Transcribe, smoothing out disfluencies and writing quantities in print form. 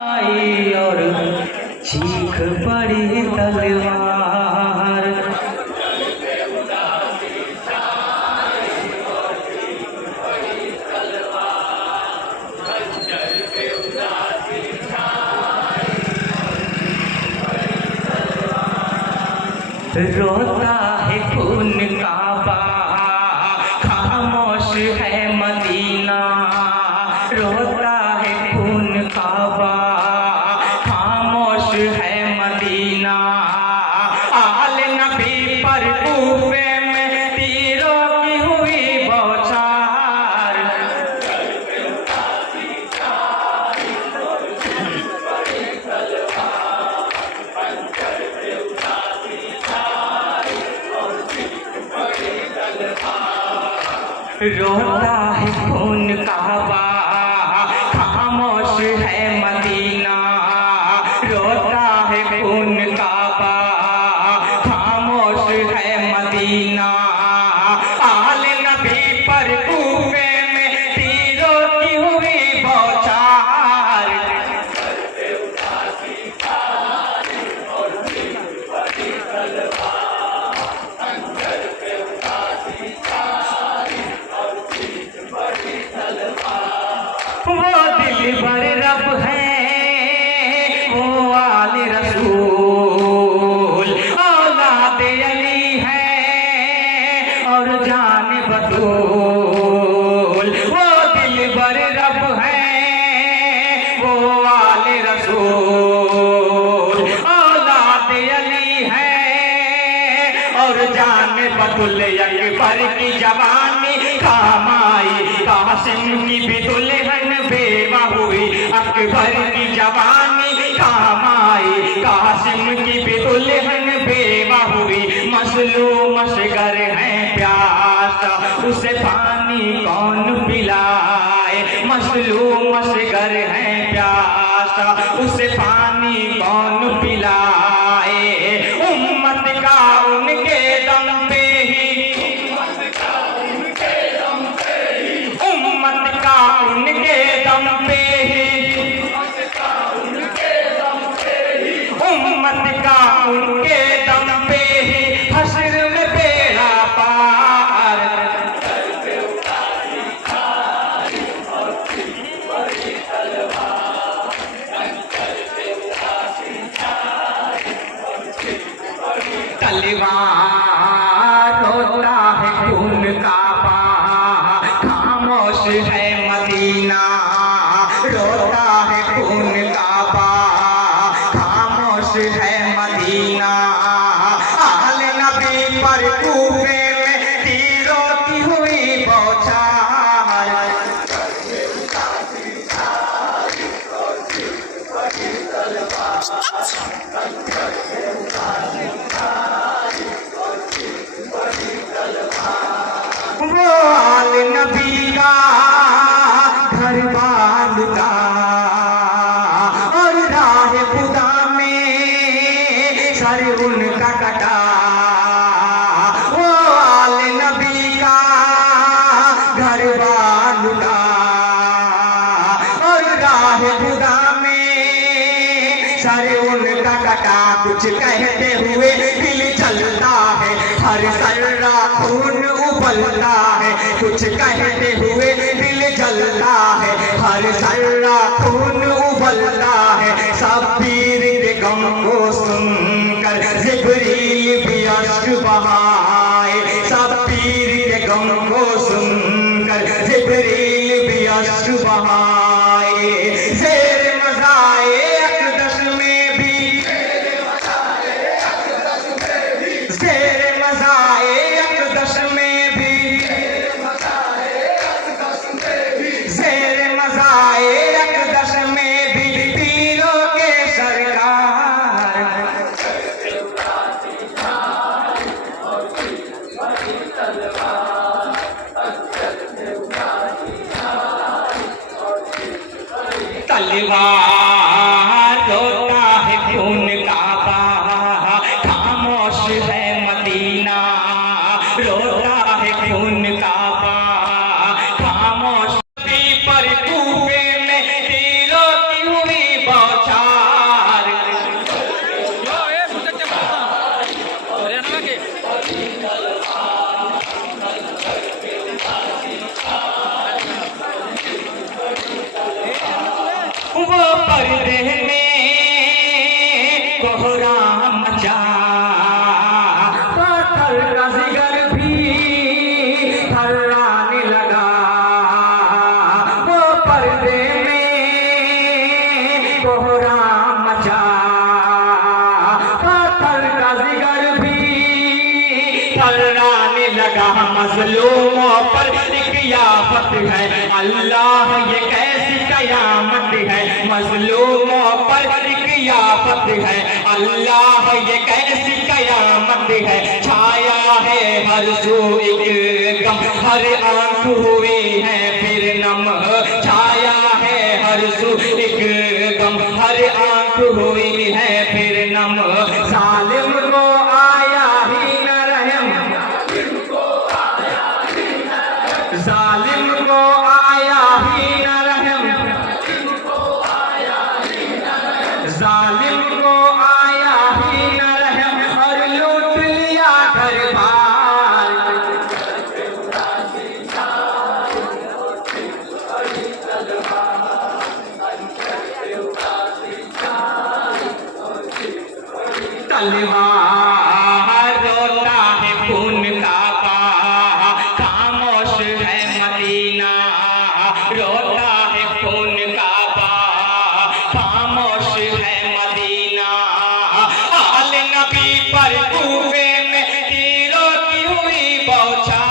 आई और चीख पड़ी तलवार। रोता है खून काबा, खामोश है मदीना। रोता है खून काबा, खामोश है मदीना। आल नबी पर कूफे में तीरों की हुई बौछार। रोता है खून काबा, खामोश है मदीना। रोता है खून काबा, खामोश है मदीना। आल नबी पर कूफे में तीरों की हुई बौछार। वो दिलबर रब है, वो आले रसूल, औलाद अली है और जान बतूल। वो दिलबर रब है, वो आले रसूल, औलाद अली है और जान बतूल। अकबर की जवानी काम आई, कासिम की भी दुल्हन बेवा हुई। अकबर की जवानी काम आई, कासिम की भी दुल्हन बेवा हुई। मसलूम असगर है प्यासा, उसे पानी कौन पिलाए। मसलूम असगर है प्यासा, उसे पानी कौन पिलाए। उम्मत का उनके दम पे ही, उम्मत का उनके दम पे ही, उम्मत का उनके दम पे ही हश्र में बेड़ा पार। तलवार रोता है खून काबा, खामोश है मदीना। रोता है खून काबा, खामोश है मदीना। आल नबी पर कूफे में तीरों की हुई बौछार। वो आल नबी का घर बांधता और राह खुदा में सर उनका कटा। वो आल नबी का घर बांधता और राह खुदा में सर उनका कटा। कुछ कहते हुए दिल चलता है, हर सर्रा खून उबलता है। कुछ कहते हुए दिल जलता है, हर सर्रा खून उबलता है। शब्बीर के गम को सुनकर जिब्रील भी अश्क बहाए। शब्बीर के गम को सुनकर जिब्रील भी अश्क बहाए। ज़ेर मज़ाए अक़दस में भी, ज़ेर मज़ाए अक़दस में भी, ज़ेर मज़ाए अक़दस में भी पीरों के सरकार। पर्दे में कोहराम मचा, पत्थर का जिगर भी थर्राने लगा। वो पर्दे में कोहराम मचा, पत्थर का जिगर भी थर्राने लगा। मजलूमों पर क़यामत है, अल्लाह ये कैसी क़यामत है। मजलूमों पर क़यामत है, अल्लाह ये कैसी क़यामत है। छाया है हर सू एक गम, हर आंख हुई है फिर नम। छाया है हर सू एक गम, हर आंख हुई है फिर नम। जालिम को आया ही न रहम, जालिम को आया ही न रहम, जालिम को आया ही न रहम, और लूट लिया घर बार। तलवार रोता है खून का बहा, खामोश है मदीना। रोता है खून का बहा, खामोश है मदीना। आल नबी पर कूफे में तीरों की हुई बौछार।